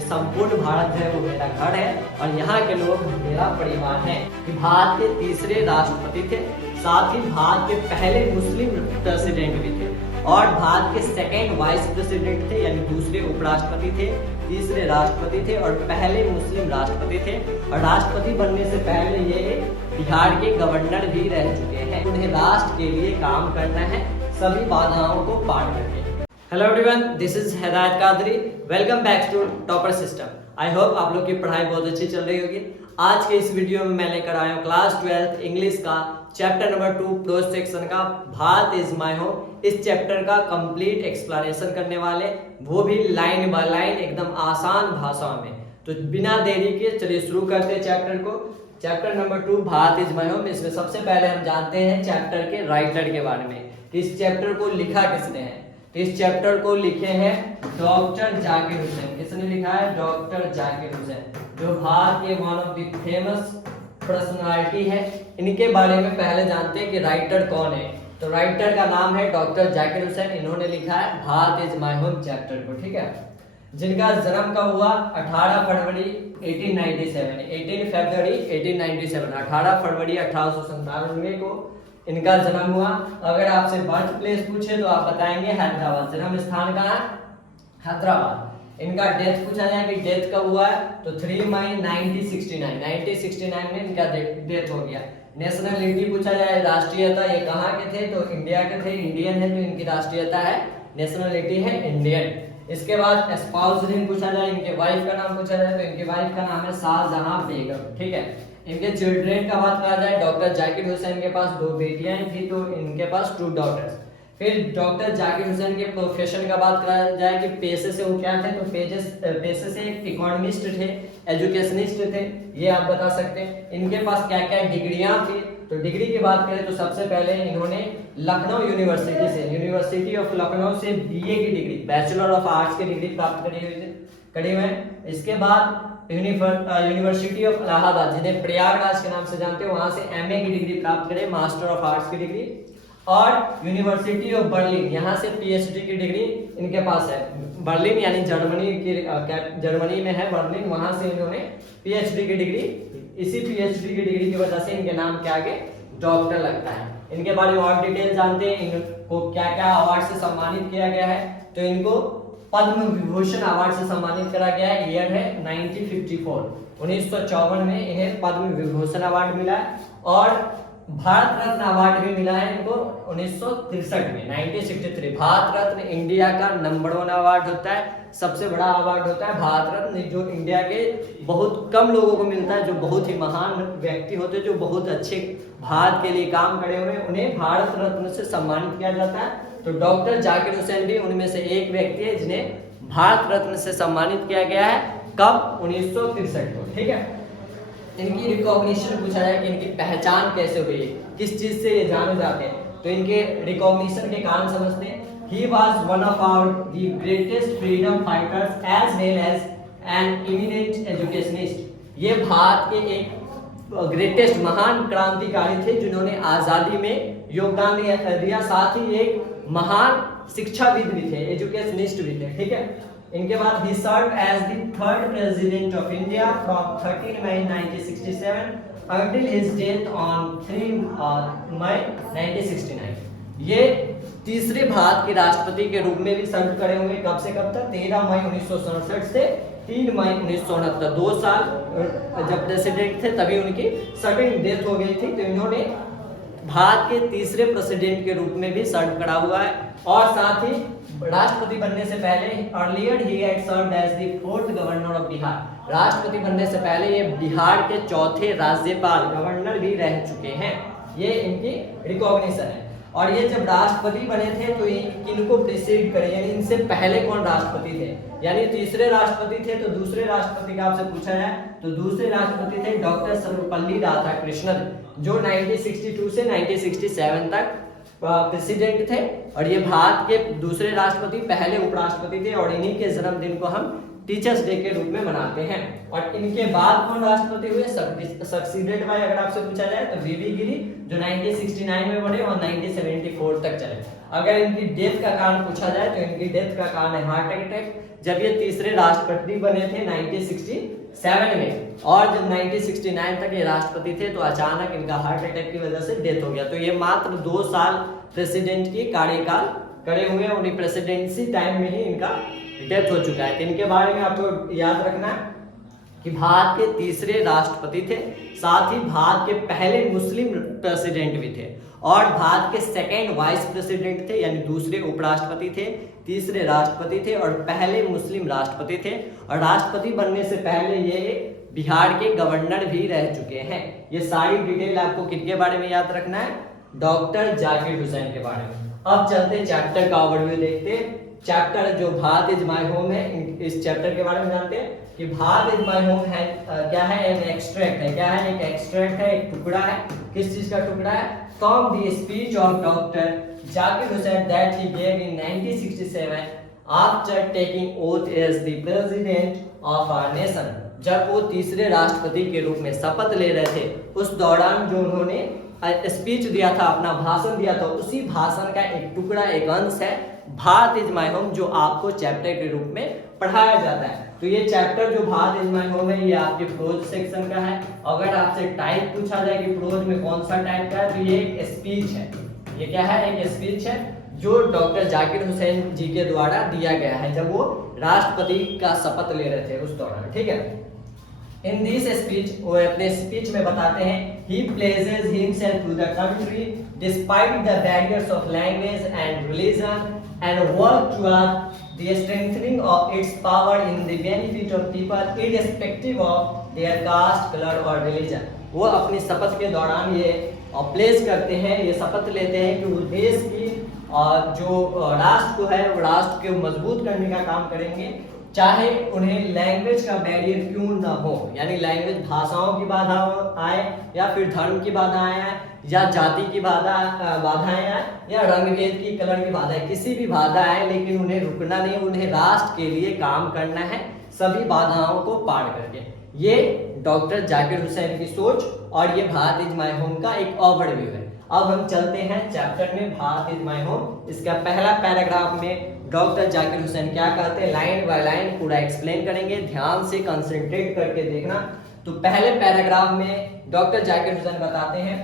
कि संपूर्ण भारत है वो मेरा घर है और यहाँ के लोग मेरा परिवार है। कि भारत के तीसरे राष्ट्रपति थे, साथ ही भारत के पहले मुस्लिम प्रेसिडेंट भी थे और भारत के सेकेंड वाइस प्रेसिडेंट थे, यानी दूसरे उपराष्ट्रपति थे, तीसरे राष्ट्रपति थे और पहले मुस्लिम राष्ट्रपति थे। और राष्ट्रपति बनने से पहले ये बिहार के गवर्नर भी रह चुके हैं। उन्हें राष्ट्र के लिए काम करना है, सभी बाधाओं को पार करके। Hello everyone, this is Hidayat Qadri. Welcome back to topper system. I hope आप लोग की पढ़ाई बहुत अच्छी चल रही होगी। आज के इस वीडियो में मैं लेकर आया हूँ क्लास 12 इंग्लिश का चैप्टर नंबर 2 प्रोज सेक्शन का भारत इज माय होम। इस चैप्टर का कंप्लीट एक्सप्लेनेशन करने वाले, वो भी लाइन बाय लाइन एकदम आसान भाषा में। तो बिना देरी के चलिए शुरू करते हैं चैप्टर को। Chapter number 2 Bharat is my home. इसमें सबसे पहले हम जानते हैं चैप्टर के राइटर के बारे में कि इस चैप्टर को लिखा किसने है। तो इस चैप्टर को लिखे हैं डॉक्टर जाकिर हुसैन। किसने लिखा है? डॉक्टर जाकिर हुसैन, जो भारत के one of the famous personality है। इनके बारे में पहले जानते हैं कि राइटर कौन है। तो राइटर का नाम है डॉक्टर जाकिर हुसैन। इन्होंने लिखा है Bharat is my home chapter को, ठीक है। जिनका जन्म कब हुआ? 18 फरवरी 1897, 18 फरवरी 1897, 18 फरवरी 1897 को इनका जन्म हुआ। अगर आपसे बर्थ प्लेस पूछे तो आप बताएंगे हैदराबाद। जन्म स्थान कहाँ है? हैदराबाद। इनका डेथ पूछा जाए कि डेथ कब हुआ है, तो 3 मई 1969 में इनका डेथ हो गया। नेशनलिटी पूछा जाए, राष्ट्रीयता, ये कहाँ के थे? तो इंडिया के थे, इंडियन है, तो इनकी राष्ट्रीयता है, नेशनलिटी है इंडियन। इसके बाद स्पाउस नेम पूछा जाए, इनके वाइफ का नाम पूछा जाए, तो इनकी वाइफ का नाम है शाहजहां बेगम, ठीक है। इनके चिल्ड्रेन का बात करा जाए, डॉक्टर जाकिर हुसैन के पास 2 बेटियां थी, तो इनके पास 2 डॉटर्स। फिर डॉक्टर जाकिर हुसैन के प्रोफेशन का बात करा जाए कि पेशे से वो क्या थे, तो पेशे से एक इकोनॉमिस्ट थे, एजुकेशनिस्ट थे, ये आप बता सकते हैं। इनके पास क्या क्या डिग्रियां थी, तो डिग्री की बात करें तो सबसे पहले इन्होंने लखनऊ यूनिवर्सिटी से, यूनिवर्सिटी ऑफ लखनऊ से बीए की डिग्री, बैचलर ऑफ आर्ट्स की डिग्री प्राप्त करी हुई है। इसके बाद यूनिवर्सिटी ऑफ इलाहाबाद, जिन्हें प्रयागराज के नाम से जानते हैं, वहां से एमए की डिग्री प्राप्त करे, मास्टर ऑफ आर्ट्स की डिग्री। और यूनिवर्सिटी ऑफ बर्लिन, यहाँ से पीएचडी की डिग्री इनके पास है। बर्लिन यानी जर्मनी में है बर्लिन, वहां से इन्होंने पीएचडी की डिग्री, इसी पीएचडी की डिग्री की वजह से इनके नाम के आगे डॉक्टर लगता है। इनके बारे में और डिटेल जानते हैं, इनको क्या क्या अवार्ड से सम्मानित किया गया है। तो इनको पद्म विभूषण अवार्ड से सम्मानित करा गया है। ईयर है 1954, 1954 में इन्हें पद्म विभूषण अवार्ड मिला है। और भारत रत्न अवार्ड भी मिला है इनको 1963 में, 1963। भारत रत्न इंडिया का नंबर 1 अवार्ड होता है, सबसे बड़ा अवार्ड होता है भारत रत्न, जो इंडिया के बहुत कम लोगों को मिलता है, जो बहुत ही महान व्यक्ति होते हैं, जो बहुत अच्छे भारत के लिए काम करे हुए, उन्हें भारत रत्न से सम्मानित किया जाता है। तो डॉक्टर जाकिर हुसैन भी उनमें से एक व्यक्ति है जिन्हें भारत रत्न से सम्मानित किया गया है। कब? 1963 को, ठीक है। इनकी रिकॉग्निशन पूछा जाए कि इनकी पहचान कैसे हुई, किस चीज से ये जाने जाते हैं, तो इनके रिकॉग्निशन के कारण समझते हैं। He was one of the greatest freedom fighters as well as an eminent educationist। ये भारत के एक ग्रेटेस्ट महान क्रांतिकारी थे जिन्होंने आजादी में योगदान दिया, साथ ही एक महान शिक्षाविद भी थे, एजुकेशनिस्ट भी थे, ठीक है। इनके बाद he served as the 3rd president of India from 13 May 1967 until his death on 3 May 1969। ये तीसरे भारत के राष्ट्रपति के रूप में भी सर्व करे हुए, कब से कब तक? 13 मई 1967 से 3 मई 1969, 2 साल जब प्रेसिडेंट थे तभी उनकी सडन डेथ हो गई थी। तो इन्होंने भारत के तीसरे प्रेसिडेंट के रूप में भी सर्व करा हुआ है। और साथ ही राष्ट्रपति बनने से पहले अर्लियर ही had served as the 4th governor of Bihar. राष्ट्रपति बनने से पहले ये बिहार के 4थे राज्यपाल, गवर्नर भी रह चुके हैं। ये इनकी रिकॉग्निशन है। और ये जब राष्ट्रपति बने थे तो इनको प्रीसीड करे, यानी इनसे पहले कौन राष्ट्रपति थे, यानी तीसरे राष्ट्रपति थे। तो दूसरे राष्ट्रपति का आपसे पूछा जाए तो दूसरे राष्ट्रपति थे डॉक्टर सर्वपल्ली राधाकृष्णन, जो 1962 से 1967 तक प्रेसिडेंट थे। और ये भारत के दूसरे राष्ट्रपति, पहले उपराष्ट्रपति थे। और इन्हीं के जन्मदिन को हम टीचर्स डे के रूप में मनाते हैं। और इनके बाद कौन राष्ट्रपति हुए? सक्सीडेड बाय, अगर आपसे पूछा जाए तो वीवी गिरी, जो 1969 में बने और 1974 तक चले। अगर इनकी डेथ का कारण पूछा जाए तो इनकी डेथ का कारण है हार्ट अटैक, जब ये तीसरे राष्ट्रपति बने थे 1967 में, और जब 1969 तक ये राष्ट्रपति थे तो अचानक इनका हार्ट अटैक की वजह से डेथ हो गया। तो ये मात्र 2 साल प्रेसिडेंट की कार्यकाल करे हुए, उन्हीं प्रेसिडेंसी टाइम में ही इनका डेथ हो चुका है। तो इनके बारे में आपको याद रखना है कि भारत के तीसरे राष्ट्रपति थे, साथ ही भारत के पहले मुस्लिम प्रेसिडेंट भी थे, और भारत के सेकेंड वाइस प्रेसिडेंट थे, यानी दूसरे उपराष्ट्रपति थे, तीसरे राष्ट्रपति थे और पहले मुस्लिम राष्ट्रपति थे। और राष्ट्रपति बनने से पहले ये बिहार के गवर्नर भी रह चुके हैं। ये सारी डिटेल आपको किसके बारे में याद रखना है? डॉक्टर जाकिर हुसैन के बारे में। अब चलते चैप्टर का ओवरव्यू देखते हैं। चैप्टर जो भारत इज माय होम है, इस चैप्टर के बारे में जानते हैं कि भारत इज माय होम है क्या है? एक एक्सट्रैक्ट है। क्या है? एक एक्सट्रैक्ट है, एक टुकड़ा है। किस चीज का टुकड़ा है? From the speech of doctor Zakir Hussain that he gave in 1967 after taking oath as the president of our nation. जब वो तीसरे राष्ट्रपति के रूप में शपथ ले रहे थे, उस दौरान जो उन्होंने स्पीच दिया था, अपना भाषण दिया था, उसी भाषण का एक टुकड़ा, एक अंश है भारत इज माय होम, जो आपको चैप्टर के रूप में पढ़ाया जाता है। तो ये चैप्टर जो भारत इज माय होम है, ये आपके प्रोज सेक्शन का है। अगर आपसे टाइप पूछा जाए कि प्रोज में कौन सा टाइप का है, तो ये एक स्पीच है। ये क्या है? एक स्पीच है जो डॉक्टर जाकिर हुसैन जी के द्वारा दिया गया है जब वो राष्ट्रपति का शपथ ले रहे थे उस दौरान। ठीक है। इन दिस स्पीच, वो अपने स्पीच में बताते हैं, he places himself to the country despite the barriers of language and religion and work toward the strengthening of its power in the benefit of people irrespective of their caste, color or religion। वो अपनी शपथ के दौरान ये place करते हैं, ये शपथ लेते हैं कि वो देश की जो राष्ट्र को है, वो राष्ट्र को मजबूत करने का काम करेंगे, चाहे उन्हें लैंग्वेज का बैरियर क्यों ना हो, यानी लैंग्वेज भाषाओं की बाधा आए, या फिर धर्म की बाधा आए, या जाति की बाधाएं आए, या रंग भेद की, कलर की बाधा, किसी भी बाधा आए, लेकिन उन्हें रुकना नहीं, उन्हें राष्ट्र के लिए काम करना है सभी बाधाओं को पार करके। ये डॉक्टर जाकिर हुसैन की सोच और ये भारत इज माय होम का एक ओवरव्यू है। अब हम चलते हैं चैप्टर में, भारत इज माय होम। इसका पहला पैराग्राफ में डॉक्टर जाकिर हुसैन क्या कहते हैं, लाइन बाय लाइन पूरा एक्सप्लेन करेंगे, ध्यान से कंसंट्रेट करके देखना। तो पहले पैराग्राफ में डॉक्टर जाकिर हुसैन बताते हैं,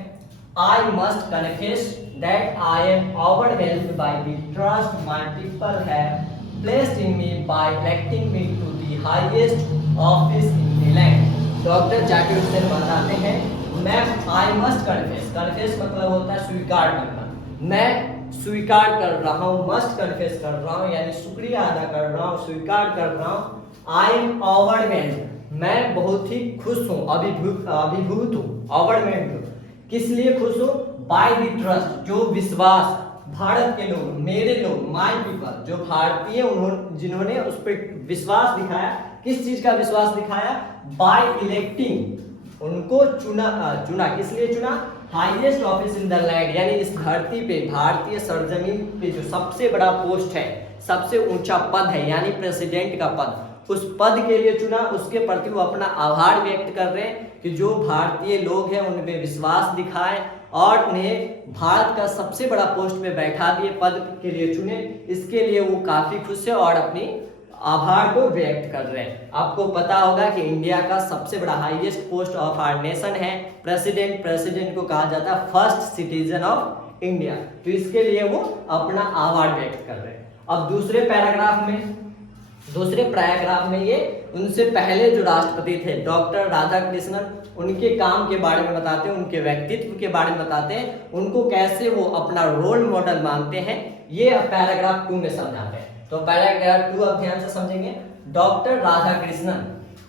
I must confess that I am overwhelmed by the trust my people have placed in me by electing me to the highest office in the land। Doctor Zakir Hussain बताते हैं, मैं I must confess, confess मतलब होता है स्वीकार करना, मैं स्वीकार कर रहा हूँ, मस्ट कन्फेस कर रहा हूँ, यानी शुक्रिया अदा कर रहा हूँ, स्वीकार कर रहा हूँ। आई एम ओवरवेल्ड, मैं बहुत ही खुश हूँ, अभिभूत हूँ, ओवरवेल्ड हूँ। किस लिए खुश हूँ? बाय द ट्रस्ट, जो विश्वास भारत के लोग, मेरे लोग, माय पीपल, जो भारतीय, उन्होंने जिन्होंने उस पर विश्वास दिखाया। किस चीज का विश्वास दिखाया? बाय इलेक्टिंग, उनको चुना। किस लिए चुना? Highest office in the land, यानी इस धरती पे, भारतीय सरजमीन पे जो सबसे बड़ा पोस्ट है, सबसे ऊंचा पद है, यानी प्रेसिडेंट का पद, उस पद के लिए चुना। उसके प्रति वो अपना आभार व्यक्त कर रहे हैं कि जो भारतीय लोग हैं उनमें विश्वास दिखाए और उन्हें भारत का सबसे बड़ा पोस्ट पे बैठा दिए, पद के लिए चुने। इसके लिए वो काफी खुश है और अपनी आभार को व्यक्त कर रहे हैं। आपको पता होगा कि इंडिया का सबसे बड़ा highest post of our nation है प्रेसिडेंट। प्रेसिडेंट को कहा जाता है फर्स्ट सिटीजन ऑफ इंडिया, तो इसके लिए वो अपना आभार व्यक्त कर रहे हैं। अब दूसरे पैराग्राफ में ये उनसे पहले जो राष्ट्रपति थे डॉक्टर राधाकृष्णन, उनके काम के बारे में बताते हैं, उनके व्यक्तित्व के बारे में बताते हैं, उनको कैसे वो अपना रोल मॉडल मानते हैं, ये पैराग्राफ 2 में समझाते हैं। तो पैराग्राफ 2 आप ध्यान से समझेंगे। Doctor Radhakrishnan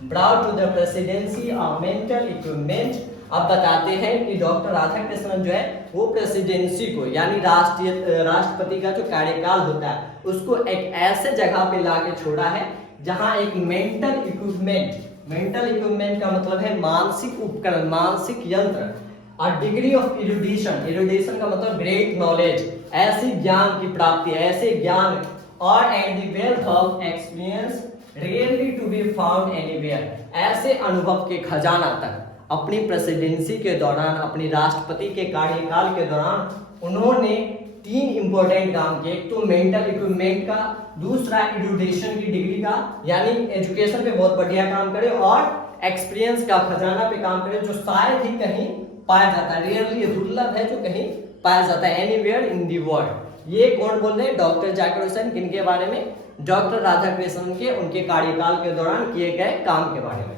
brought to the presidency of mental equipment. अब बताते हैं कि डॉक्टर राधाकृष्णन जो है वो प्रेसिडेंसी को, यानी राष्ट्रपति का जो कार्यकाल होता है, उसको एक ऐसे जगह पे लाके छोड़ा है जहां एक मेंटल इक्विपमेंट का मतलब है मानसिक उपकरण, मानसिक यंत्र, और डिग्री ऑफ इरुडिशन का मतलब ग्रेट नॉलेज, ऐसी ज्ञान की प्राप्ति, ऐसे ज्ञान, और and the wealth of experience really to be found anywhere, ऐसे अनुभव के खजाना तक अपनी प्रेसिडेंसी के दौरान, अपनी राष्ट्रपति के कार्यकाल के दौरान उन्होंने तीन इंपॉर्टेंट काम किए, एक तो मेंटल इक्विपमेंट का, दूसरा एजुकेशन की डिग्री का, यानी एजुकेशन पे बहुत बढ़िया काम करे, और एक्सपीरियंस का खजाना पे काम करे, जो शायद ही कहीं पाया जाता है, रेयरली दुर्लभ है जो कहीं पाया जाता है, एनीवेयर इन दी वर्ल्ड। ये कौन बोल रहे हैं? डॉक्टर जाकिर हुसैन। किनके बारे में? डॉक्टर राधाकृष्णन के, उनके कार्यकाल के दौरान किए गए काम के बारे में।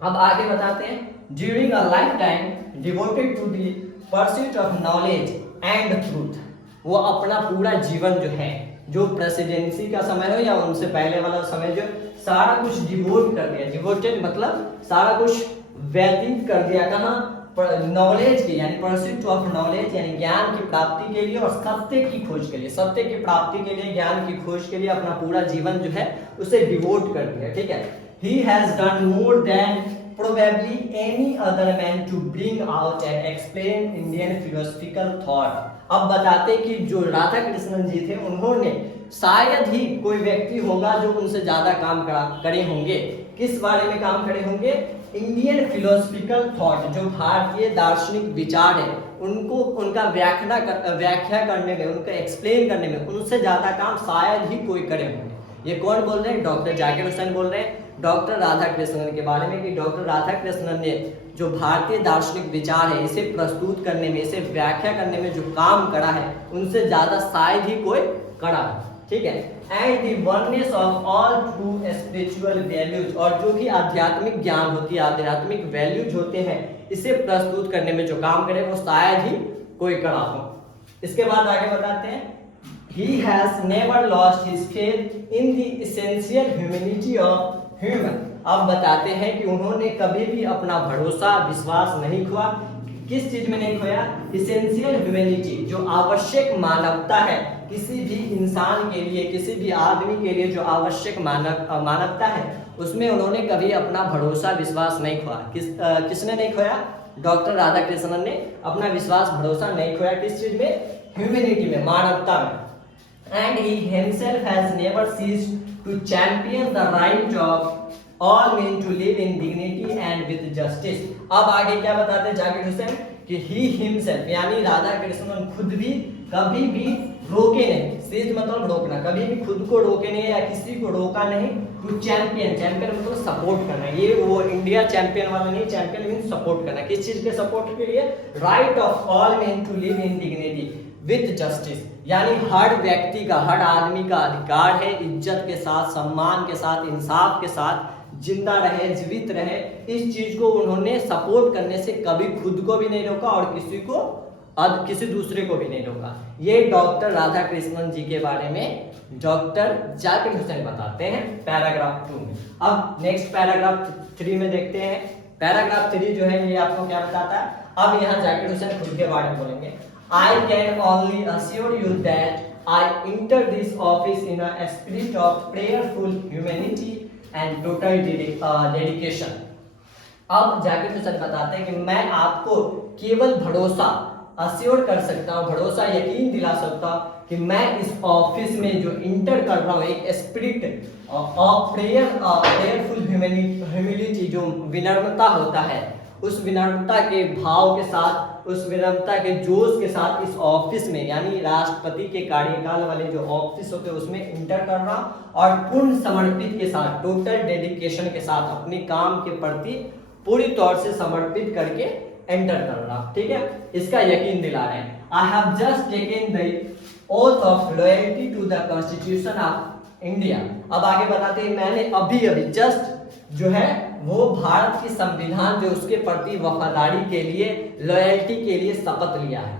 अब आगे बताते हैं, during a life time devoted to the pursuit of knowledge and truth, वो अपना पूरा जीवन जो है, जो प्रेसिडेंसी का समय हो या उनसे पहले वाला समय, जो सारा कुछ डिवोट कर दिया। डिवोटेड मतलब सारा कुछ व्यतीत कर दिया, कहाँ? नॉलेज की, यानी परस्यूट ऑफ नॉलेज, यानी ज्ञान की प्राप्ति के लिए और सत्य की खोज के लिए, सत्य की प्राप्ति के लिए, ज्ञान की खोज के लिए अपना पूरा जीवन जो है उसे डिवोट कर दिया। ठीक है। He has done more than probably any other man to bring out and explain Indian philosophical thought. अब बताते कि जो राधाकृष्णन जी थे, उन्होंने शायद ही कोई व्यक्ति होगा जो उनसे ज्यादा काम करे होंगे। किस बारे में काम करे होंगे? इंडियन फिलोसफिकल थॉट, जो भारतीय दार्शनिक विचार है, उनको उनका व्याख्या करने में, उनका एक्सप्लेन करने में उनसे ज्यादा काम शायद ही कोई करे होंगे। ये कौन बोल रहे हैं? डॉक्टर जाकिर हुसैन बोल रहे हैं डॉक्टर राधाकृष्णन के बारे में, कि डॉक्टर राधाकृष्णन ने जो भारतीय दार्शनिक विचार है, इसे प्रस्तुत करने में, इसे व्याख्या करने में जो काम करा है, उनसे ज्यादा शायद ही कोई करा है। ठीक है। And the oneness of all true spiritual values, और जो भी आध्यात्मिक ज्ञान होती है, आध्यात्मिक वैल्यूज होते हैं, इसे प्रस्तुत करने में जो काम करे वो शायद ही कोई करा हो। इसके बाद आगे बताते हैं, he has never lost his faith in the essential humanity of human। अब बताते हैं कि उन्होंने कभी भी अपना भरोसा, विश्वास नहीं खोया। किस चीज में नहीं खोया? इसेंशियल ह्यूमैनिटी, जो आवश्यक मानवता है किसी भी इंसान के लिए, किसी भी आदमी के लिए जो आवश्यक मानवता है, उसमें उन्होंने कभी अपना भरोसा, विश्वास नहीं खोया। किसने नहीं खोया? डॉक्टर राधाकृष्णन ने अपना विश्वास, भरोसा नहीं खोया। किस चीज में? ह्यूमैनिटी में, मानवता में। And he himself has never ceased to champion the right of all men to live in dignity and with justice। अब आगे क्या बताते हैं जाकिर हुसैन? कि he himself, यानी राधा कृष्णन खुद भी कभी भी रोके नहीं। सीज मतलब रोकना, कभी भी खुद को रोके नहीं या किसी को रोका नहीं। टू चैंपियन, चैंपियन मतलब सपोर्ट करना, ये वो इंडिया चैंपियन वाला नहीं, चैंपियन मीन सपोर्ट करना। किस चीज के सपोर्ट के लिए? Right of all men to live in dignity with justice, यानी हर व्यक्ति का, हर आदमी का अधिकार है इज्जत के साथ, सम्मान के साथ, इंसाफ के साथ जिंदा रहे, जीवित रहे। इस चीज को उन्होंने सपोर्ट करने से कभी खुद को भी नहीं रोका और किसी दूसरे को भी नहीं रोका। ये डॉक्टर राधाकृष्णन जी के बारे में डॉक्टर जाकिर हुसैन बताते हैं पैराग्राफ 2 में। अब नेक्स्ट पैराग्राफ 3 में देखते हैं। पैराग्राफ 3 जो है ये आपको क्या बताता है? अब यहाँ जाकिर हुसैन खुद के बारे में बोलेंगे। I can only assure you that I enter this office in a spirit of prayerful humanity and total dedication। अब जाकिर हुसैन बताते हैं कि मैं आपको केवल भरोसा अश्योर कर सकता हूँ, भरोसा यकीन दिला सकता हूँ कि मैं इस ऑफिस में जो इंटर कर रहा हूँ, एक स्पिरिट ऑफ प्रेयरफुल ह्यूमिलिटी, जो विनम्रता होता है, उस विनम्रता के भाव के साथ, उस विनम्रता के जोश के साथ इस ऑफिस में, यानी राष्ट्रपति के कार्यकाल वाले जो ऑफिस होते हैं उसमें इंटर करना, और पूर्ण समर्पित के साथ, टोटल डेडिकेशन के साथ, अपने काम के प्रति पूरी तौर से समर्पित करके एंटर करना। ठीक है, इसका यकीन दिला रहे हैं। I have just taken the oath of loyalty to the constitution of India. अब आगे बताते हैं, मैंने अभी जस्ट जो है वो भारत की संविधान, जो उसके प्रति वफादारी के लिए, लॉयल्टी के लिए शपथ लिया है।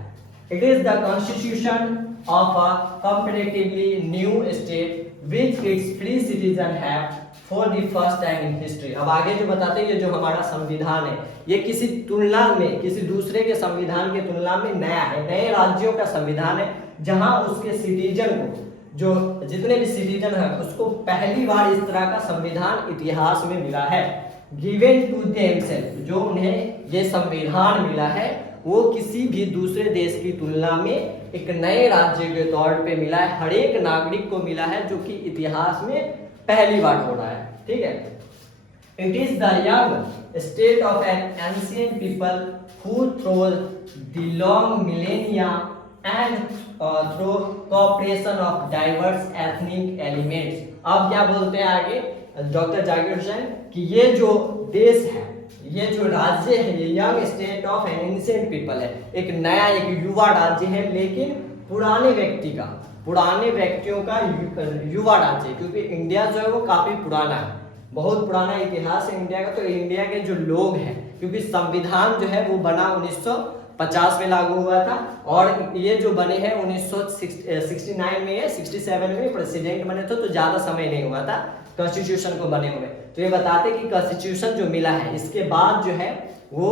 It is the constitution of a comparatively new state which it's free citizen have for the first time in history. अब आगे जो बताते हैं, ये जो हमारा संविधान है, ये किसी तुलना में, किसी दूसरे के संविधान की तुलना में नया है, नए राज्यों का संविधान है, जहां उसके सिटीजन को, जो जितने भी सिटीजन है, उसको पहली बार इस तरह का संविधान इतिहास में मिला है। गिवन टू देमसेल्फ, जो उन्हें ये संविधान मिला है, वो किसी भी दूसरे देश की तुलना में एक नए राज्य के तौर पे मिला है, हर एक नागरिक को मिला है, जो कि इतिहास में पहली बार हो रहा है। ठीक है, it is the young state of an ancient people who through the long millennia and through cooperation of diverse ethnic elements। अब क्या बोलते हैं आगे डॉक्टर जाकिर हुसैन कि ये जो देश है, ये जो राज्य है, ये young state of an ancient people है, एक नया एक युवा राज्य है, लेकिन पुराने व्यक्तियों का युवा राज्य है, क्योंकि इंडिया जो है वो काफी पुराना है, बहुत पुराना इतिहास है इंडिया का। तो इंडिया के जो लोग हैं, क्योंकि संविधान जो है वो बना 1950 में लागू हुआ था, और ये जो बने हैं 1969 में या 67 में प्रेसिडेंट बने थे, तो ज्यादा समय नहीं हुआ था कॉन्स्टिट्यूशन को बने हुए। तो ये बताते कि कॉन्स्टिट्यूशन जो मिला है इसके बाद जो है वो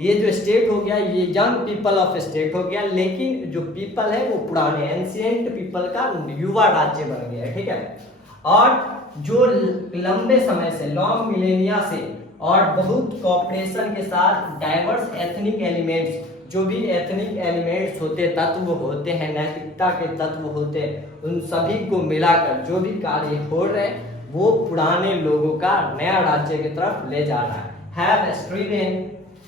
ये जो स्टेट हो गया, ये यंग पीपल ऑफ स्टेट हो गया, लेकिन जो पीपल है वो पुराने एंशिएंट पीपल का युवा राज्य बन गया है, ठीक है। और जो लंबे समय से, लॉन्ग मिलेनिया से और बहुत कोऑपरेशन के साथ डाइवर्स एथनिक एलिमेंट्स, जो भी एथनिक एलिमेंट्स होते, तत्व होते हैं, नैतिकता के तत्व होते हैं, उन सभी को मिलाकर जो भी कार्य हो रहे हैं वो पुराने लोगों का नया राज्य की तरफ ले जा रहा है। Have striven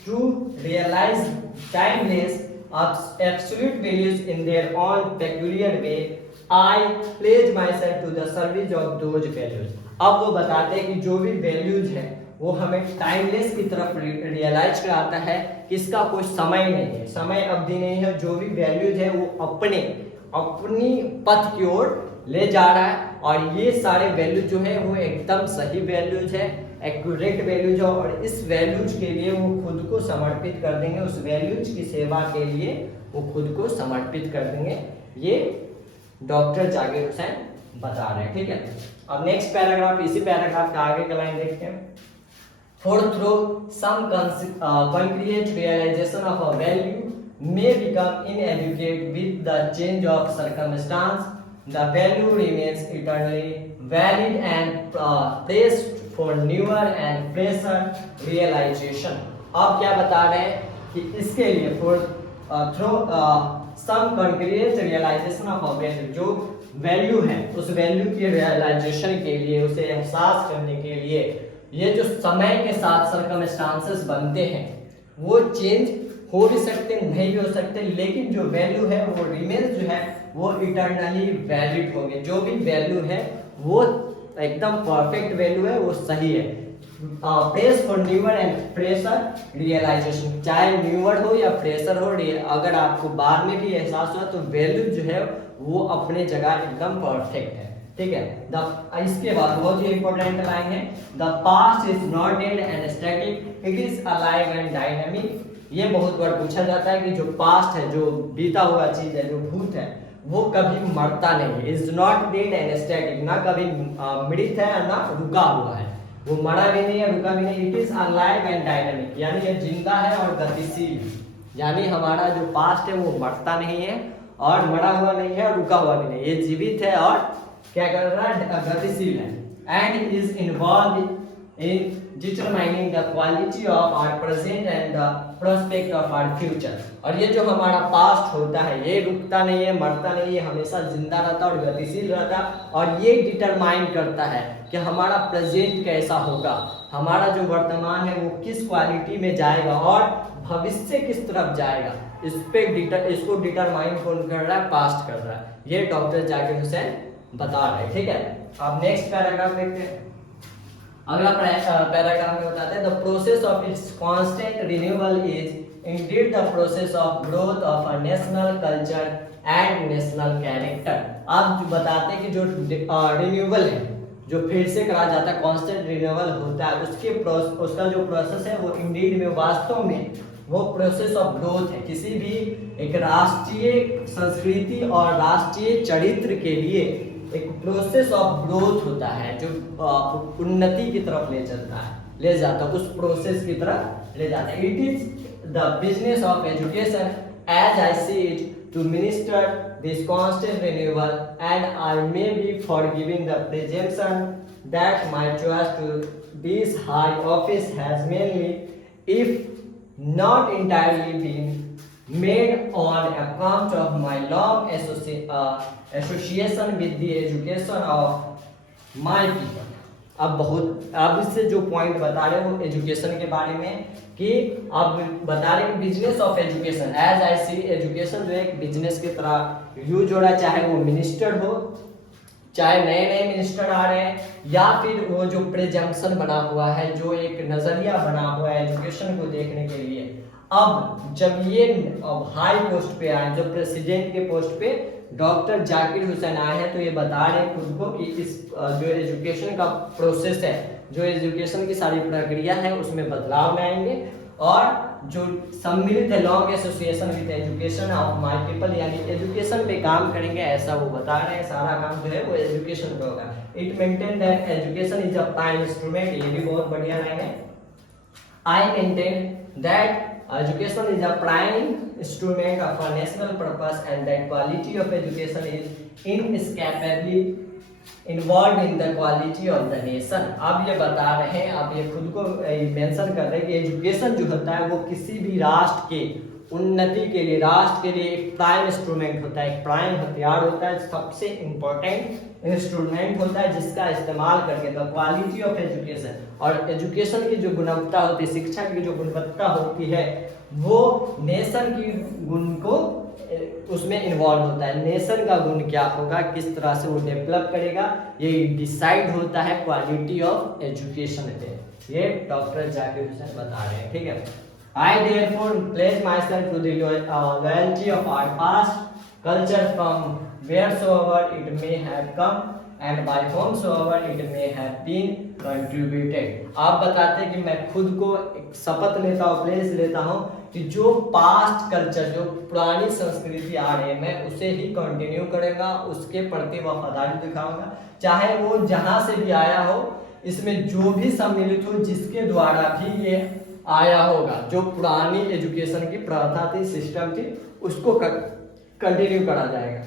to realize timeless absolute values in their own peculiar way, I pledge myself to the service of those values। अब वो बताते हैं कि जो भी वैल्यूज है वो हमें टाइमलेस की तरफ रियलाइज कराता है कि इसका कोई समय नहीं है, समय अवधि नहीं है। जो भी वैल्यूज है वो अपनी पथ की ओर ले जा रहा है, और ये सारे वैल्यूज जो है वो एकदम सही वैल्यूज है, एक्यूरेट वैल्यूज है, और इस वैल्यूज के लिए वो खुद को समर्पित कर देंगे, उस वैल्यूज की सेवा के लिए वो खुद को समर्पित कर देंगे। ये डॉक्टर जाकिर हुसैन बता रहे हैं, ठीक है। अब नेक्स्ट पैराग्राफ, इसी पैराग्राफ का आगे का लाइन देखते हैं। For through some concrete realization of a value may become inadequate with the change of circumstance, the value remains eternally valid and placed for newer and fresher realization। अब क्या बता रहे हैं कि इसके लिए through some concrete realization of a value, जो value है उस वैल्यू की रियलाइजेशन के लिए, उसे एहसास करने के लिए ये जो समय के साथ सर्कमस्टांसेस बनते हैं वो चेंज हो भी सकते, नहीं भी हो सकते, लेकिन जो वैल्यू है वो रिमेन जो है वो इटर्नली वैलिड होंगे। जो भी वैल्यू है वो एकदम परफेक्ट वैल्यू है, वो सही है। Press for newer and fresher realisation, चाहे न्यूअर हो या फ्रेशर हो, अगर आपको बाद में भी एहसास हुआ तो वैल्यू जो है वो अपने जगह एकदम परफेक्ट है, ठीक है। इसके बाद बहुत ही इंपॉर्टेंट लाइन है, the past is not dead and static, it is alive and dynamic. ये बहुत बार पूछा जाता है कि जो पास्ट है, जो बीता हुआ चीज है, जो भूत है, वो कभी मरता नहीं है। Is not dead and static, ना कभी मृत है ना रुका हुआ है, वो मरा भी नहीं है, रुका भी नहीं। It is alive and dynamic, यानी ये जिंदा है और गतिशील, यानी हमारा जो पास्ट है वो मरता नहीं है और मरा हुआ नहीं है और रुका हुआ भी नहीं, ये जीवित है और क्या कर रहा है, गतिशील है। And is involve in determining the quality of our present and the prospect of our future. और ये जो हमारा पास्ट होता है ये रुकता नहीं है, मरता नहीं है, हमेशा जिंदा रहता है और गतिशील रहता है, और ये डिटरमाइन करता है कि हमारा प्रेजेंट कैसा होगा, हमारा जो वर्तमान है वो किस क्वालिटी में जाएगा और भविष्य किस तरफ जाएगा। इसको डिटरमाइन कौन कर रहा है, पास्ट कर रहा है। ये डॉक्टर जाकिर हुसैन बता रहे हैं, ठीक है। अब नेक्स्ट पैराग्राफ देखते हैं। अगला पैराग्राफ में बताते हैं, the process of its constant renewal is Indeed the process of growth of a national culture and national character. अब बताते हैं कि जो रिन्यूअल है, जो फिर से करा जाता है, कांस्टेंट रिन्यूअल होता है, उसका जो प्रोसेस है वो इंडीड में, वास्तव में वो प्रोसेस ऑफ ग्रोथ है। किसी भी एक राष्ट्रीय संस्कृति और राष्ट्रीय चरित्र के लिए एक प्रोसेस ऑफ ग्रोथ होता है जो उन्नति की तरफ ले जाता है, उस प्रोसेस की तरफ ले जाता है। It is the business of education as I see it to minister this constant renewal, and I may be forgiving the presumption that my choice to this high office has mainly, if not entirely, been made on account of my long association with the education of my people। अब इससे जो point बता रहे हैं वो education के बारे में, कि अब बता रहे हैं business of education. As I see, education जो है एक बिजनेस की तरह यूज हो रहा है, चाहे वो मिनिस्टर हो, चाहे नए नए मिनिस्टर आ रहे हैं, या फिर वो जो प्रेजम्पशन बना हुआ है, जो एक नजरिया बना हुआ है एजुकेशन को देखने के लिए। अब जब ये हाई पोस्ट पे आए, जो प्रेसिडेंट के पोस्ट पे डॉक्टर जाकिर हुसैन आए हैं, तो ये बता रहे हैं खुद को कि इस जो एजुकेशन का प्रोसेस है, जो एजुकेशन की सारी प्रक्रिया है, उसमें बदलाव लाएंगे, और जो सम्मिलित है long association with education of my people, यानी एजुकेशन पे काम करेंगे, ऐसा वो बता रहे हैं। सारा काम जो है वो एजुकेशन पे होगा। It maintain that education is a prime instrument, ये भी बहुत बढ़िया लाइन है। I maintain that education is a prime instrument of a national purpose and that quality of education is inescapably involved in the quality of the nation। अब ये बता रहे हैं, अब ये खुद को मेंशन कर रहे हैं कि एजुकेशन जो होता है वो किसी भी राष्ट्र के उन्नति के लिए, राष्ट्र के लिए एक प्राइम इंस्ट्रूमेंट होता है, एक प्राइम हथियार होता है, सबसे इंपॉर्टेंट इंस्ट्रूमेंट होता है, जिसका इस्तेमाल करके द क्वालिटी ऑफ एजुकेशन, और एजुकेशन की जो गुणवत्ता होती है, शिक्षा की जो गुणवत्ता होती है, वो नेशन की गुण को उसमें इन्वॉल्व होता है। नेशन का गुण क्या होगा, किस तरह से वो डेवलप करेगा, ये डिसाइड होता है क्वालिटी ऑफ एजुकेशन पे। ये डॉक्टर जाकिर हुसैन बता रहे हैं, ठीक है। I therefore pledge myself to the loyalty of our past culture from wheresoever it may have come and by whomsoever it may have been contributed। आप बताते हैं कि मैं खुद को एक शपथ लेता हूँ, प्लेस लेता हूँ कि जो पास्ट कल्चर, जो पुरानी संस्कृति आ रही है, मैं उसे ही कंटिन्यू करेगा, उसके प्रति वफादारी दिखाऊंगा, चाहे वो जहाँ से भी आया हो, इसमें जो भी सम्मिलित हो, जिसके द्वारा भी ये आया होगा, जो पुरानी एजुकेशन की प्रथा थी, सिस्टम थी, उसको कंटिन्यू करा जाएगा।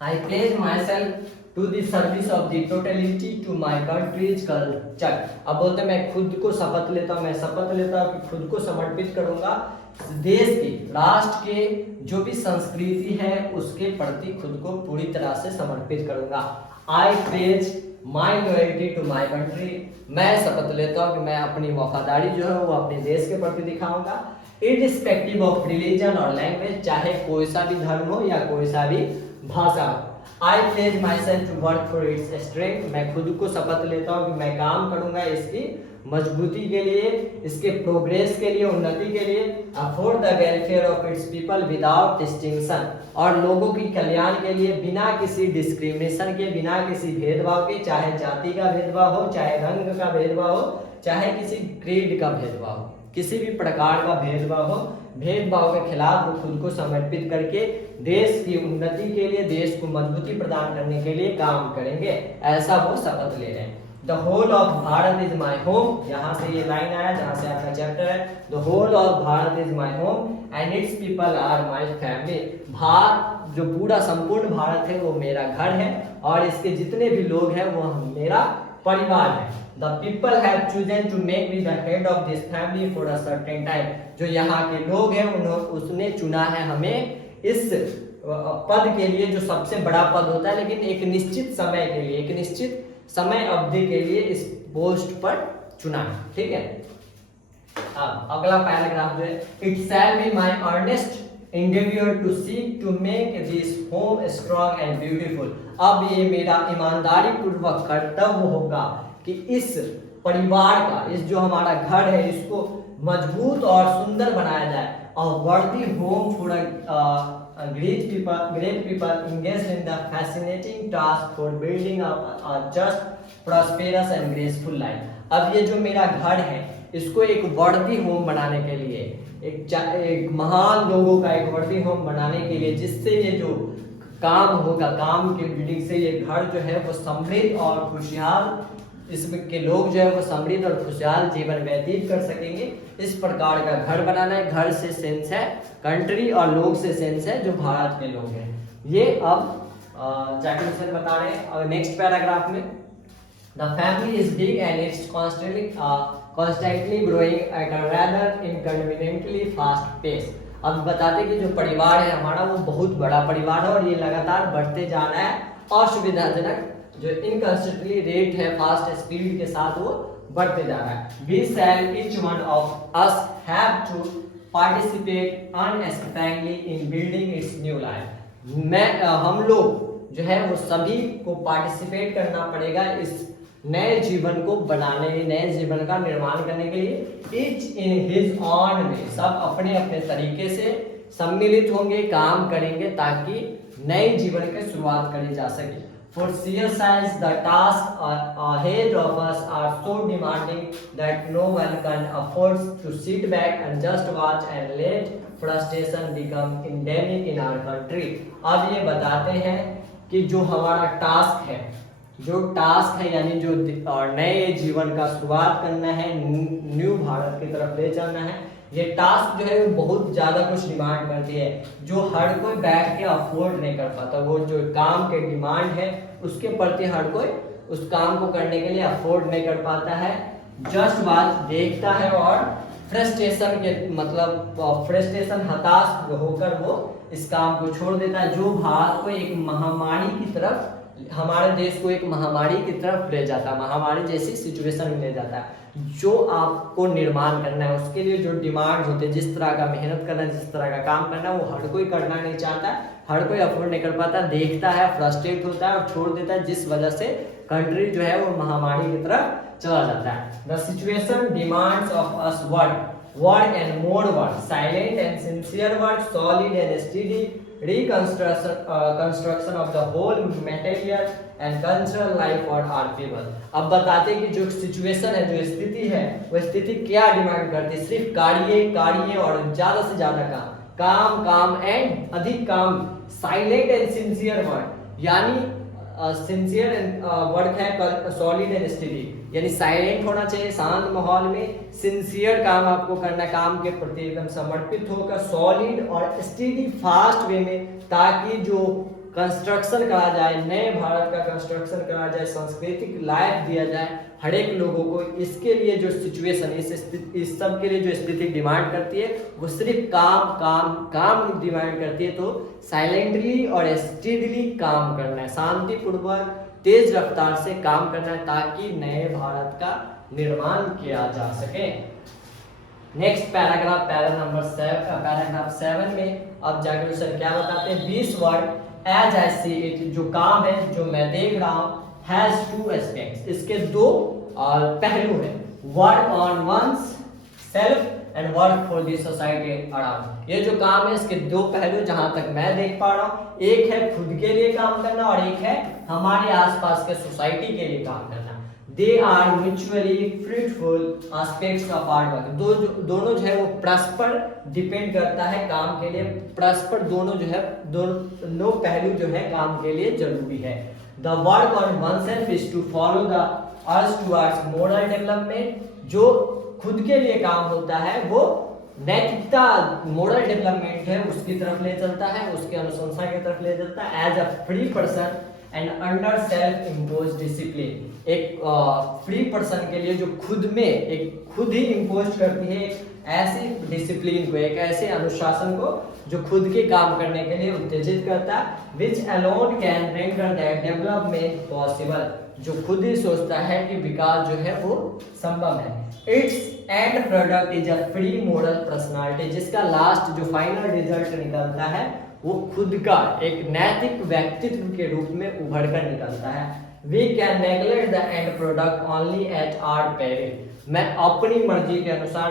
I pledge myself to the service of the totality to my country's culture. अब बोलते मैं खुद को शपथ लेता हूँ, मैं शपथ लेता हूँ कि खुद को समर्पित करूंगा देश की, राष्ट्र के जो भी संस्कृति है उसके प्रति खुद को पूरी तरह से समर्पित करूंगा। I pledge my loyalty to my country, मैं शपथ लेता हूँ कि मैं अपनी वफादारी जो है वो अपने देश के प्रति दिखाऊंगा, इररिस्पेक्टिव ऑफ रिलीजन और लैंग्वेज, चाहे कोई सा भी धर्म हो या कोई सा भी भाषा हो। I pledge myself to work for its strength, मैं खुद को शपथ लेता हूँ कि मैं काम करूंगा इसकी मजबूती के लिए, इसके प्रोग्रेस के लिए, उन्नति के लिए, for the welfare of its people without distinction, और लोगों की कल्याण के लिए बिना किसी डिस्क्रिमिनेशन के, बिना किसी भेदभाव के, चाहे जाति का भेदभाव हो, चाहे रंग का भेदभाव हो, चाहे किसी क्रीड का भेदभाव हो, किसी भी प्रकार का भेदभाव हो, भेदभाव के खिलाफ वो खुद को समर्पित करके देश की उन्नति के लिए, देश को मजबूती प्रदान करने के लिए काम करेंगे, ऐसा वो शपथ ले रहे हैं। The whole of Bharat is my home, यहाँ से ये लाइन आया जहाँ से आपका चैप्टर है। The whole of Bharat is my home and its people are my family, Bharat जो पूरा संपूर्ण भारत है वो मेरा घर है, और इसके जितने भी लोग हैं वो मेरा परिवार है। The people have chosen to make me the head of this family for a certain time, जो यहाँ के लोग हैं उसने चुना है हमें इस पद के लिए, जो सबसे बड़ा पद होता है, लेकिन एक निश्चित समय के लिए, एक निश्चित समय अवधि के लिए इस पोस्ट पर चुना है, ठीक है। अब अगला पैराग्राफ जो है, it shall be my earnest endeavour to seek to make this home strong and beautiful, अब ये मेरा ईमानदारी पूर्वक कर्तव्य होगा कि इस परिवार का, इस जो हमारा घर है, इसको मजबूत और सुंदर बनाया जाए, और वर्दी home for great people engaged in the fascinating task for building a just, prosperous and graceful life। अब ये जो मेरा घर है, इसको एक वर्दी होम बनाने के लिए, एक महान लोगों का एक वर्दी होम बनाने के लिए, जिससे ये जो काम होगा, काम के बिल्डिंग से ये घर जो है वो समृद्ध और खुशहाल, इसमें के लोग जो है वो समृद्ध और खुशहाल जीवन व्यतीत कर सकेंगे, इस प्रकार का घर बनाना है। घर से सेंस है कंट्री, और लोग से सेंस है जो भारत के लोग हैं। ये अब जाकिर हुसैन बता रहे हैं। और नेक्स्ट पैराग्राफ में, the family is big and it's constantly growing at a rather inconveniently fast pace. अब बताते कि जो परिवार है हमारा वो बहुत बड़ा परिवार है, और ये लगातार बढ़ते जा रहा है असुविधाजनक जो इनकंसिस्टेंटली रेट है, फास्ट स्पीड के साथ वो बढ़ते जा रहा है। We shall each one of us have to participate unexpectedly in building its new life. हम लोग जो है वो सभी को पार्टिसिपेट करना पड़ेगा इस नए जीवन को बनाने, नए जीवन का निर्माण करने के लिए। Each in his on way, सब अपने अपने तरीके से सम्मिलित होंगे, काम करेंगे ताकि नए जीवन की शुरुआत करी जा सके। For sheer size, the tasks ahead of us are so demanding that no one can afford to sit back and just watch and let frustration become endemic in our country। अब ये बताते हैं कि जो हमारा टास्क है यानी जो नए जीवन का शुरुआत करना है, न्यू भारत की तरफ ले जाना है, ये टास्क जो है वो बहुत ज़्यादा कुछ डिमांड करती है, जो हर कोई बैठ के अफोर्ड नहीं कर पाता। वो जो काम के डिमांड है उसके प्रति हर कोई उस काम को करने के लिए अफोर्ड नहीं कर पाता है। जस्ट वाच, देखता है और फ्रस्ट्रेशन के मतलब फ्रस्ट्रेशन, हताश होकर वो इस काम को छोड़ देता है, जो भारत को एक महामारी की तरफ, हमारे देश को एक महामारी की तरफ ले जाता है, महामारी जैसी सिचुएशन में ले जाता है। जो आपको निर्माण करना है उसके लिए जो डिमांड होते हैं, जिस तरह का मेहनत करना है, जिस तरह का काम करना है, वो हर कोई करना नहीं चाहता, हर कोई अफोर्ड नहीं कर पाता, देखता है, फ्रस्ट्रेट होता है और छोड़ देता है, जिस वजह से कंट्री जो है वो महामारी की तरफ चला जाता है। The situation demands of us word and more word, silent and sincere word, solid and steady construction of the whole material and cultural life for our people। अब बताते हैं कि जो सिचुएशन है, जो स्थिति है, वो स्थिति क्या डिमांड करती है? सिर्फ काढ़िए और ज्यादा से ज्यादा काम एंड अधिक काम, साइलेंट एंड सिंसियर वर्ड, यानी सिंसियर वर्क है, सॉलिड एंड स्टेडी, यानी साइलेंट होना चाहिए, शांत माहौल में, सिंसियर काम आपको करना, काम के प्रति एकदम समर्पित होकर, सॉलिड और स्टेडी फास्ट वे में, ताकि जो कंस्ट्रक्शन करा जाए, नए भारत का कंस्ट्रक्शन करा जाए, सांस्कृतिक लाइफ दिया जाए हर एक लोगों को। इसके लिए जो सिचुएशन, इस सब के लिए जो स्थिति डिमांड करती है वो सिर्फ काम डिमांड करती है। तो साइलेंटली और स्टेडली काम करना है, शांतिपूर्वक तेज रफ्तार से काम करना है, ताकि नए भारत का निर्माण किया जा सके। नेक्स्ट पैराग्राफ, पैराग्राफ 7 में अब जाकर सर क्या बताते हैं? 20 word as I see it, जो काम है, जो मैं देख रहा हूँ, हैज 2 एस्पेक्ट्स, इसके 2 पहलू हैं। Work on one's self and work for the society around. ये जो काम है इसके 2 पहलू जहां तक मैं देख पा रहा हूँ, एक है खुद के लिए काम करना और एक है हमारे आसपास के सोसाइटी के लिए काम करना। They are mutually fruitful aspects of our work. दोनों जो है वो परस्पर डिपेंड करता है काम के लिए, परस्पर दोनों जो है, दोनों पहलू जो है काम के लिए जरूरी है। The work on oneself is to follow the urge towards moral development. जो खुद के लिए काम होता है वो नैतिकता, मोरल डेवलपमेंट है, उसकी तरफ ले चलता है, उसके अनुशंसा की तरफ ले चलता है। As a free person and under self impose discipline, एक फ्री पर्सन के लिए जो खुद में एक खुद ही इम्पोज करती है एक ऐसी डिसिप्लिन को, एक ऐसे अनुशासन को जो खुद के काम करने के लिए उत्तेजित करता है। Which alone can render that development possible, जो खुद ही सोचता है कि विकास जो है वो संभव है। It's and product is a free moral personality, जिसका लास्ट जो फाइनल रिजल्ट निकलता है वो खुद का एक नैतिक व्यक्तित्व के रूप में उभर कर निकलता है। We can neglect the end product only at our peril. मैं अपनी मर्जी के अनुसार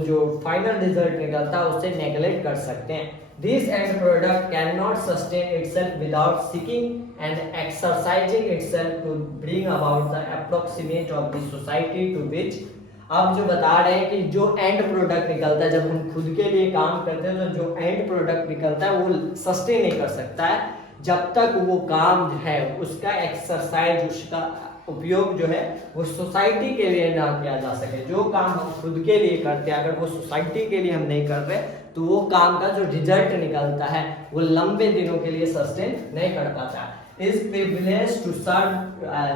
जो फाइनल रिजल्ट निकलता है उसे नेगलेक्ट कर सकते हैं। This end product can not sustain itself without seeking and exercising itself to bring about the approximate of the society to which. अब जो बता रहे हैं कि जो एंड प्रोडक्ट निकलता है, जब हम खुद के लिए काम करते हैं तो जो एंड प्रोडक्ट निकलता है वो सस्टेन नहीं कर सकता है जब तक वो काम जो है उसका एक्सरसाइज, उसका उपयोग जो है वो सोसाइटी के लिए ना किया जा सके। जो काम हम खुद के लिए करते हैं अगर वो सोसाइटी के लिए हम नहीं कर रहे तो वो काम का जो रिजल्ट निकलता है वो लंबे दिनों के लिए सस्टेन नहीं कर पाता है। is privileged to serve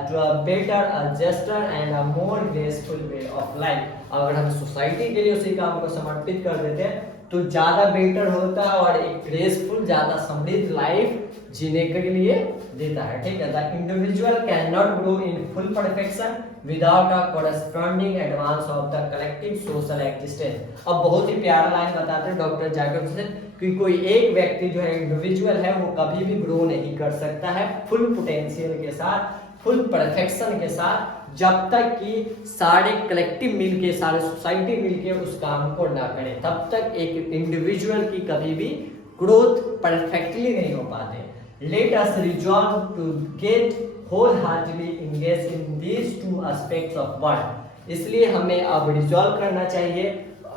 to a better, a juster and a more graceful way of life। अगर हम सोसाइटी के लिए उसी काम को समर्पित कर देते हैं तो ज़्यादा बेटर होता है और एक ग्रेसफुल, ज़्यादा समृद्ध लाइफ जीने के लिए देता है। ठीक है, the individual can not grow in full perfection without a corresponding advance of the collective social existence. अब बहुत ही प्यारा लाइन बताते हैं डॉक्टर जैकब हुसैन कि कोई एक व्यक्ति जो है इंडिविजुअल है वो कभी भी ग्रो नहीं कर सकता है फुल पोटेंशियल के साथ, फुल परफेक्शन के साथ, जब तक कि सारे कलेक्टिव मिलके, सारे सोसाइटी मिलके उस काम को ना करें, तब तक एक इंडिविजुअल की कभी भी ग्रोथ परफेक्टली नहीं हो पाते। Let us resolve to get wholeheartedly engage in these two aspects of world. इसलिए हमें अब रिजॉल्व करना चाहिए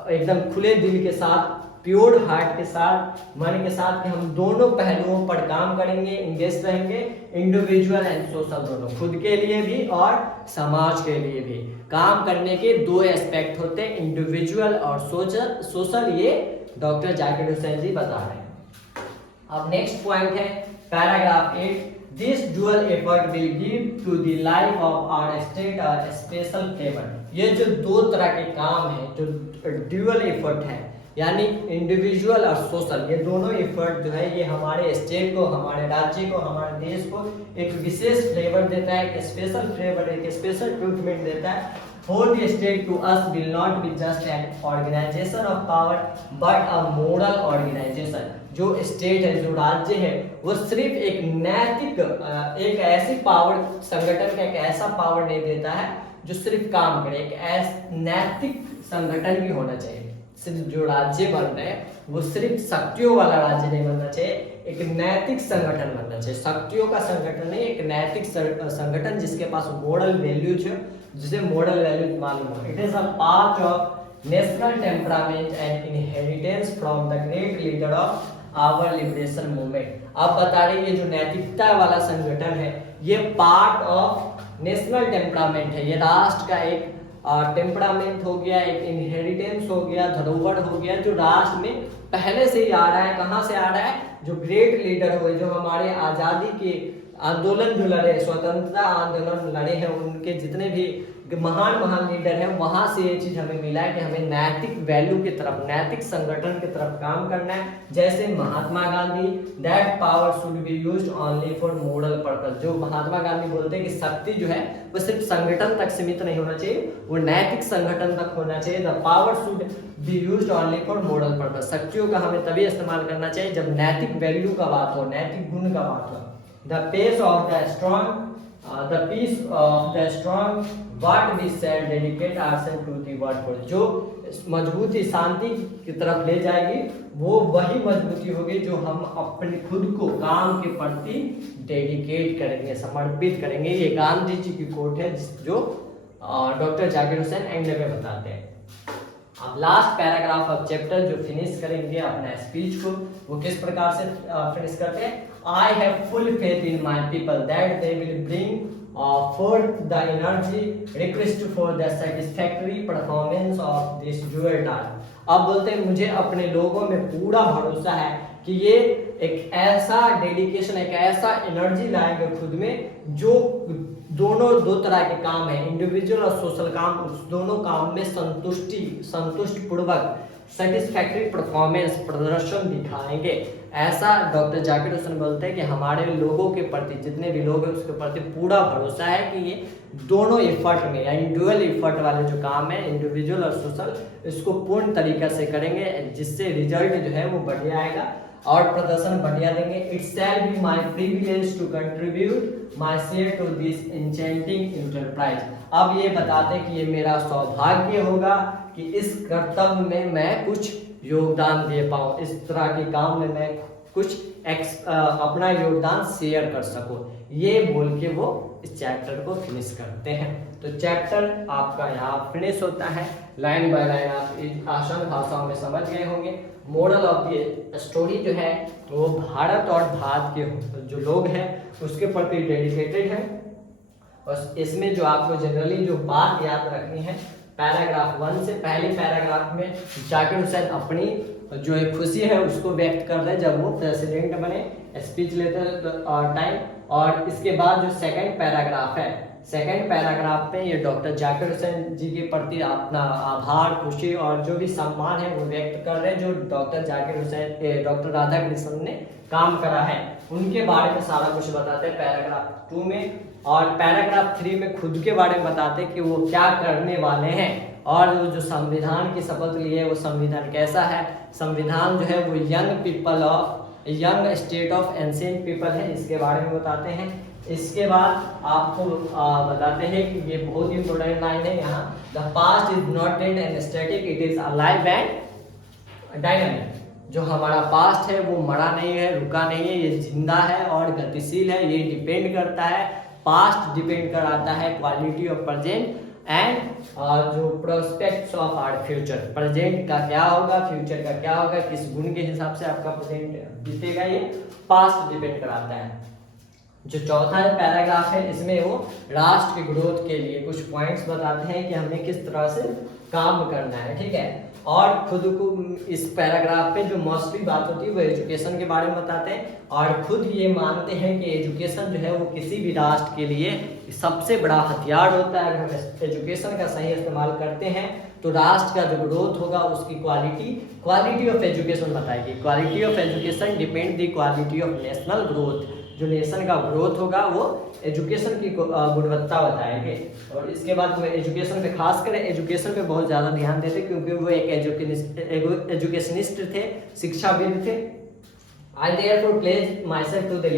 एकदम खुले दिल के साथ, प्योर हार्ट के साथ, मन के साथ कि हम दोनों पहलुओं पर काम करेंगे, इंगेज रहेंगे, इंडिविजुअल एंड सोशल दोनों, खुद के लिए भी और समाज के लिए भी। काम करने के दो एस्पेक्ट होते हैं, इंडिविजुअल और सोशल, ये डॉक्टर जाकिर हुसैन जी बता रहे हैं। अब नेक्स्ट पॉइंट है paragraph 8, this dual effort will give to the life of our state a special flavour. ये जो दो तरह के काम है, जो ड्यूअल एफर्ट है, यानी इंडिविजुअल और सोशल, ये दोनों एफर्ट जो है ये हमारे स्टेट को, हमारे राज्य को, हमारे देश को एक विशेष फ्लेवर देता है, एक स्पेशल फ्लेवर, एक स्पेशल ट्रीटमेंट देता है। For the state to us will not be just an organization of power but a moral organization। जो स्टेट है, जो राज्य है, वो सिर्फ एक नैतिक, एक ऐसी पावर संगठन का एक ऐसा पावर नहीं देता है जो सिर्फ काम करे, एक नैतिक संगठन भी होना चाहिए। सिर्फ जो राज्य बन रहे हैं वो सिर्फ शक्तियों वाला राज्य नहीं बनना चाहिए, एक नैतिक संगठन बनना चाहिए। शक्तियों का संगठन नहीं, एक नैतिक संगठन जिसके पास मोरल वैल्यूज है, जिसे मोरल वैल्यूज मालूम हो। It is a part of national temperament and inheritance from the great leader of our liberation movement. आप बता रहे ये जो नैतिकता वाला संगठन है ये पार्ट ऑफ नेशनल टेम्परामेंट है, ये राष्ट्र का एक टेम्परामेंट हो गया, एक इनहेरिटेंस हो गया, धरोहर हो गया, जो राष्ट्र में पहले से ही आ रहा है। कहाँ से आ रहा है? जो ग्रेट लीडर हुए, जो हमारे आज़ादी के आंदोलन जो लड़े, स्वतंत्रता आंदोलन लड़े हैं, उनके जितने भी महान महान लीडर हैं, वहां से ये चीज हमें मिला है कि हमें नैतिक वैल्यू की तरफ, नैतिक संगठन की तरफ काम करना है। जैसे Mahatma Gandhi, that power should be used only for moral purpose. जो महात्मा गांधी बोलते हैं कि शक्ति जो है वो सिर्फ संगठन तक सीमित नहीं होना चाहिए, वो नैतिक संगठन तक होना चाहिए। The power should be used only for moral purpose. शक्तियों का हमें तभी इस्तेमाल करना चाहिए जब नैतिक वैल्यू का बात हो, नैतिक गुण का बात हो। The pace of the strong, the peace of the strong, what we shall dedicate ourselves to the word for। जो मजबूती शांति की तरफ ले जाएगी वो वही मजबूती होगी जो हम अपने खुद को काम के प्रति डेडिकेट करेंगे, समर्पित करेंगे। ये गांधी जी की कोट है जो डॉक्टर जाकिर हुसैन एंड में बताते हैं। अब लास्ट पैराग्राफ ऑफ चैप्टर जो फिनिश करेंगे अपना स्पीच को, वो किस प्रकार से फिनिश करते हैं? I have full faith in my people that they will bring forth the energy requisite for the satisfactory performance of this dual task। अब बोलते हैं मुझे अपने लोगों में पूरा भरोसा है कि ये एक ऐसा डेडिकेशन, एक ऐसा एनर्जी लाएंगे खुद में जो दोनों दो तरह के काम है, इंडिविजुअल और सोशल काम, उस दोनों काम में संतुष्ट पूर्वक सेटिस्फैक्टरी परफॉर्मेंस, प्रदर्शन दिखाएंगे। ऐसा डॉक्टर जाकिर हुसैन बोलते हैं कि हमारे लोगों के प्रति, जितने भी लोग हैं उसके प्रति पूरा भरोसा है कि ये दोनों एफर्ट में, यानी ड्यूअल एफर्ट वाले जो काम है, इंडिविजुअल और सोशल, इसको पूर्ण तरीका से करेंगे, जिससे रिजल्ट जो है वो बढ़िया आएगा और प्रदर्शन बढ़िया देंगे। It shall be my privilege to contribute my share to this enchanting enterprise. अब ये बताते कि ये मेरा सौभाग्य होगा कि इस कर्तव्य में मैं कुछ योगदान दे पाऊँ, इस तरह के काम में मैं कुछ अपना योगदान शेयर कर सकूं। ये बोल के वो इस चैप्टर को फिनिश करते हैं। तो चैप्टर आपका यहाँ फिनिश होता है, लाइन बाय लाइन आप आसान भाषाओं में समझ गए होंगे। मोरल ऑफ द स्टोरी जो है वो भारत और भारत के जो लोग हैं उसके प्रति डेडिकेटेड है। और इसमें जो आपको जनरली जो बात याद रखनी है, पैराग्राफ 1 से पहले पैराग्राफ में जाकिर हुसैन अपनी जो एक खुशी है उसको व्यक्त कर रहे हैं जब वो प्रेसिडेंट बने, स्पीच लेते टाइम। और इसके बाद जो सेकंड पैराग्राफ है, सेकंड पैराग्राफ में ये डॉक्टर जाकिर हुसैन जी के प्रति अपना आभार, खुशी और जो भी सम्मान है वो व्यक्त कर रहे हैं, जो डॉक्टर जाकिर हुसैन डॉक्टर राधाकृष्णन ने काम करा है उनके बारे में सारा कुछ बताते हैं पैराग्राफ 2 में। और पैराग्राफ 3 में खुद के बारे में बताते हैं कि वो क्या करने वाले हैं और जो संविधान की शपथ लिए वो संविधान कैसा है। संविधान जो है वो young state of ancient people है, इसके बारे में बताते हैं। इसके बाद आपको बताते हैं कि ये बहुत ही इंपॉर्टेंट लाइन है यहाँ, the past is not dead and static, it is alive and dynamic. जो हमारा पास्ट है वो मरा नहीं है, रुका नहीं है, ये जिंदा है और गतिशील है। ये डिपेंड करता है, पास्ट डिपेंड कराता है क्वालिटी ऑफ प्रेजेंट एंड जो prospects of our future. Present का क्या होगा, फ्यूचर का क्या होगा, किस गुण के हिसाब से आपका प्रेजेंट बीतेगा, ये पास्ट डिपेंड कराता है। जो चौथा पैराग्राफ है इसमें वो राष्ट्र के ग्रोथ के लिए कुछ पॉइंट्स बताते हैं कि हमें किस तरह से काम करना है, ठीक है। और खुद को इस पैराग्राफ पे जो मोस्टली बात होती है वो एजुकेशन के बारे में बताते हैं और खुद ये मानते हैं कि एजुकेशन जो है वो किसी भी राष्ट्र के लिए सबसे बड़ा हथियार होता है। अगर हम एजुकेशन का सही इस्तेमाल करते हैं तो राष्ट्र का जो ग्रोथ होगा उसकी क्वालिटी ऑफ एजुकेशन बताएगी। Quality of education depend the quality of national growth. जो नेशन का ग्रोथ होगा वो एजुकेशन की गुणवत्ता बताएंगे। और इसके बाद में एजुकेशन पे खास कर एजुकेशन पे बहुत ज़्यादा ध्यान देते क्योंकि वो एक एजुकेशनिस्ट थे, शिक्षाविद थे। I therefore pledge myself to the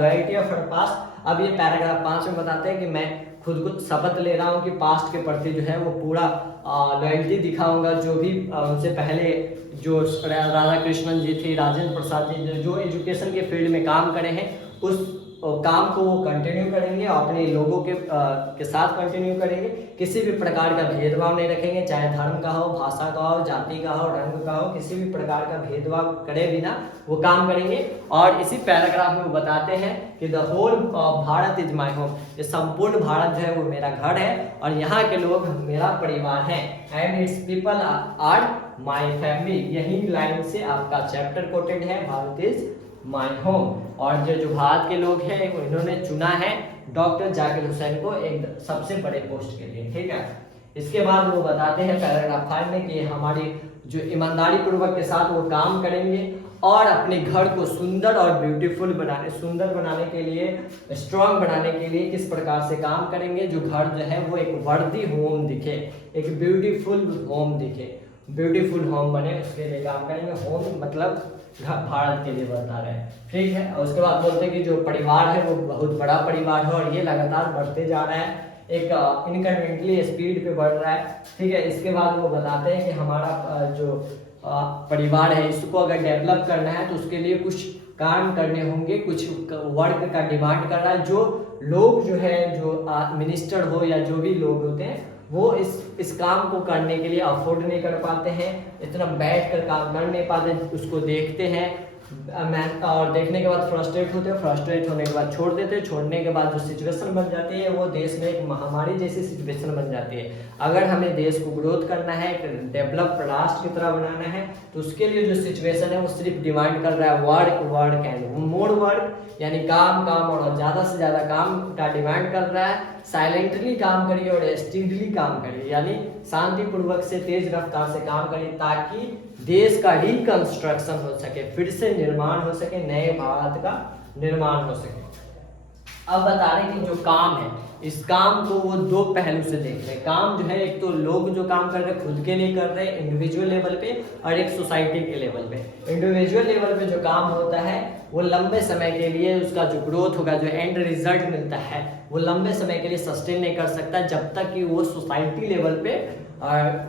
loyalty of our past. अब ये पैराग्राफ 5 में बताते हैं कि मैं खुद को शपथ ले रहा हूँ कि पास्ट के प्रति जो है वो पूरा लॉयल्टी दिखाऊंगा। जो भी उनसे पहले जो राधा कृष्णन जी थी, राजेंद्र प्रसाद जी जो एजुकेशन के फील्ड में काम करे हैं उस काम को वो कंटिन्यू करेंगे, अपने लोगों के साथ कंटिन्यू करेंगे। किसी भी प्रकार का भेदभाव नहीं रखेंगे, चाहे धर्म का हो, भाषा का हो, जाति का हो, रंग का हो, किसी भी प्रकार का भेदभाव करे बिना वो काम करेंगे। और इसी पैराग्राफ में वो बताते हैं कि the whole Bharat is my home. ये संपूर्ण भारत जो है वो मेरा घर है और यहाँ के लोग मेरा परिवार है। And its people are my family. यही लाइन से आपका चैप्टर कोटेड है, भारत इज माई होम। और जो भारत के लोग हैं इन्होंने चुना है डॉक्टर जाकिर हुसैन को एक सबसे बड़े पोस्ट के लिए, ठीक है। इसके बाद वो बताते हैं पैराग्राफ 5 में कि हमारी जो ईमानदारी पूर्वक के साथ वो काम करेंगे और अपने घर को सुंदर और ब्यूटीफुल सुंदर बनाने के लिए, स्ट्रांग बनाने के लिए किस प्रकार से काम करेंगे। जो घर जो है वो एक वर्दी होम दिखे, एक ब्यूटीफुल होम दिखे, ब्यूटीफुल होम बने, उसके लिए काम करेंगे। होम मतलब भारत के लिए बता रहे हैं, ठीक है। और उसके बाद बोलते हैं कि जो परिवार है वो बहुत बड़ा परिवार है और ये लगातार बढ़ते जा रहा है, एक इनकरेंटली स्पीड पे बढ़ रहा है, ठीक है। इसके बाद वो बताते हैं कि हमारा जो परिवार है इसको अगर डेवलप करना है तो उसके लिए कुछ काम करने होंगे, कुछ वर्क का डिमांड कर रहा है। जो लोग जो है जो मिनिस्टर हो या जो भी लोग होते हैं वो इस काम को करने के लिए अफोर्ड नहीं कर पाते हैं, इतना बैठ कर काम कर नहीं पाते, उसको देखते हैं और देखने के बाद फ्रस्ट्रेट होते हैं, फ्रस्ट्रेट होने के बाद छोड़ देते हैं, छोड़ने के बाद जो सिचुएशन बन जाती है वो देश में एक महामारी जैसी सिचुएशन बन जाती है। अगर हमें देश को ग्रोथ करना है, एक डेवलप राष्ट्र की तरह बनाना है तो उसके लिए जो सिचुएशन है वो सिर्फ डिमांड कर रहा है वर्क एंड मोर वर्क, यानी काम और ज़्यादा से ज़्यादा काम का डिमांड कर रहा है। साइलेंटली काम करिए और स्टीडली काम करिए, यानी शांतिपूर्वक से तेज रफ्तार से काम करिए ताकि देश का रिकंस्ट्रक्शन हो सके, फिर से निर्माण हो सके, नए भारत का निर्माण हो सके। अब बता रहे कि जो काम है इस काम को वो दो पहलू से देख रहे हैं। काम जो है एक तो लोग जो काम कर रहे हैं खुद के लिए कर रहे हैं इंडिविजुअल लेवल पे, और एक सोसाइटी के लेवल पे। इंडिविजुअल लेवल पे जो काम होता है वो लंबे समय के लिए उसका जो ग्रोथ होगा, जो एंड रिजल्ट मिलता है वो लंबे समय के लिए सस्टेन नहीं कर सकता जब तक कि वो सोसाइटी लेवल पे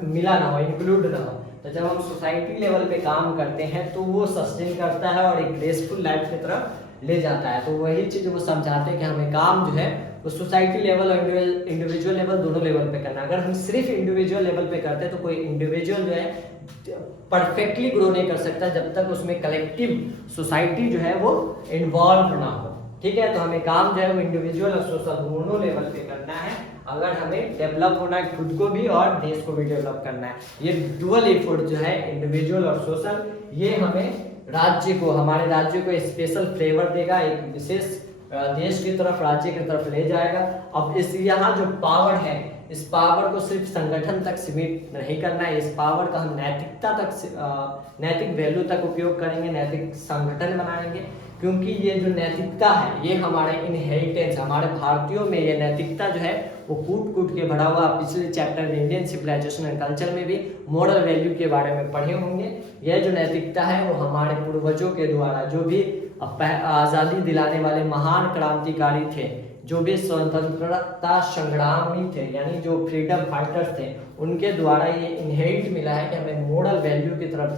मिला ना हो, इंक्लूड ना हो। तो जब हम सोसाइटी लेवल पे काम करते हैं तो वो सस्टेन करता है और एक ग्रेसफुल लाइफ की तरफ ले जाता है। तो वही चीज़ वो समझाते हैं कि हमें काम जो है वो सोसाइटी लेवल और इंडिविजुअल लेवल दोनों लेवल पे करना है। अगर हम सिर्फ इंडिविजुअल लेवल पे करते हैं तो कोई इंडिविजुअल जो है परफेक्टली ग्रो नहीं कर सकता जब तक उसमें कलेक्टिव सोसाइटी जो है वो इन्वॉल्व ना हो, ठीक है। तो हमें काम जो है वो इंडिविजुअल और सोशल दोनों लेवल पे करना है अगर हमें डेवलप होना है, खुद को भी और देश को भी डेवलप करना है। ये डुअल एफर्ट जो है इंडिविजुअल और सोशल, ये हमें राज्य को, हमारे राज्य को स्पेशल फ्लेवर देगा, एक विशेष देश की तरफ, राज्य की तरफ ले जाएगा। अब इस यहाँ जो पावर है, इस पावर को सिर्फ संगठन तक सीमित नहीं करना है, इस पावर का हम नैतिकता तक, नैतिक वैल्यू तक उपयोग करेंगे, नैतिक संगठन बनाएंगे। क्योंकि ये जो नैतिकता है ये हमारे इनहेरिटेंस, हमारे भारतीयों में ये नैतिकता जो है वो कूट कूट के भरा हुआ। पिछले चैप्टर में इंडियन सिविलाइजेशन एंड कल्चर में भी मॉरल वैल्यू के बारे में पढ़े होंगे। यह जो नैतिकता है वो हमारे पूर्वजों के द्वारा, जो भी आज़ादी दिलाने वाले महान क्रांतिकारी थे, जो भी स्वतंत्रता संग्रामी थे, यानी जो फ्रीडम फाइटर्स थे, उनके द्वारा ये इनहेरिट मिला है कि हमें मोरल वैल्यू की तरफ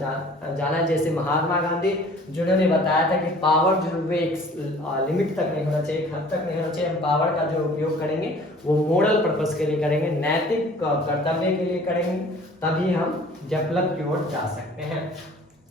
जाना है। जैसे महात्मा गांधी जिन्होंने बताया था कि पावर जो है एक लिमिट तक नहीं होना चाहिए, एक हद तक नहीं होना चाहिए। हम पावर का जो उपयोग करेंगे वो मोरल पर्पस के लिए करेंगे, नैतिक कर्तव्य के लिए करेंगे, तभी हम डेवलप की ओर जा सकते हैं।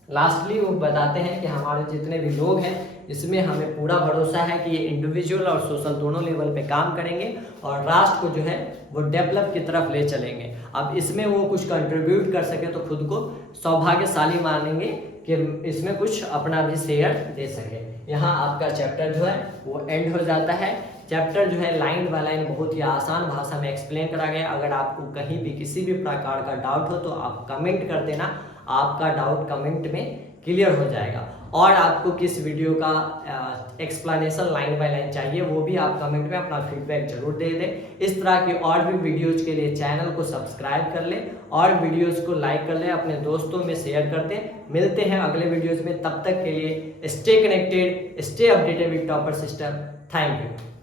लास्टली वो बताते हैं कि हमारे जितने भी लोग हैं इसमें हमें पूरा भरोसा है कि ये इंडिविजुअल और सोशल दोनों लेवल पे काम करेंगे और राष्ट्र को जो है वो डेवलप की तरफ ले चलेंगे। अब इसमें वो कुछ कंट्रीब्यूट कर सके तो खुद को सौभाग्यशाली मानेंगे कि इसमें कुछ अपना भी शेयर दे सके। यहाँ आपका चैप्टर जो है वो एंड हो जाता है। चैप्टर जो है लाइन बाय लाइन बहुत ही आसान भाषा में एक्सप्लेन करा गया। अगर आपको कहीं भी किसी भी प्रकार का डाउट हो तो आप कमेंट कर देना, आपका डाउट कमेंट में क्लियर हो जाएगा। और आपको किस वीडियो का एक्सप्लेनेशन लाइन बाय लाइन चाहिए वो भी आप कमेंट में अपना फीडबैक जरूर दे दें। इस तरह की और भी वीडियोज के लिए चैनल को सब्सक्राइब कर लें और वीडियोज को लाइक कर लें, अपने दोस्तों में शेयर कर दें। मिलते हैं अगले वीडियोज में, तब तक के लिए stay connected, stay updated with topper system. Thank you.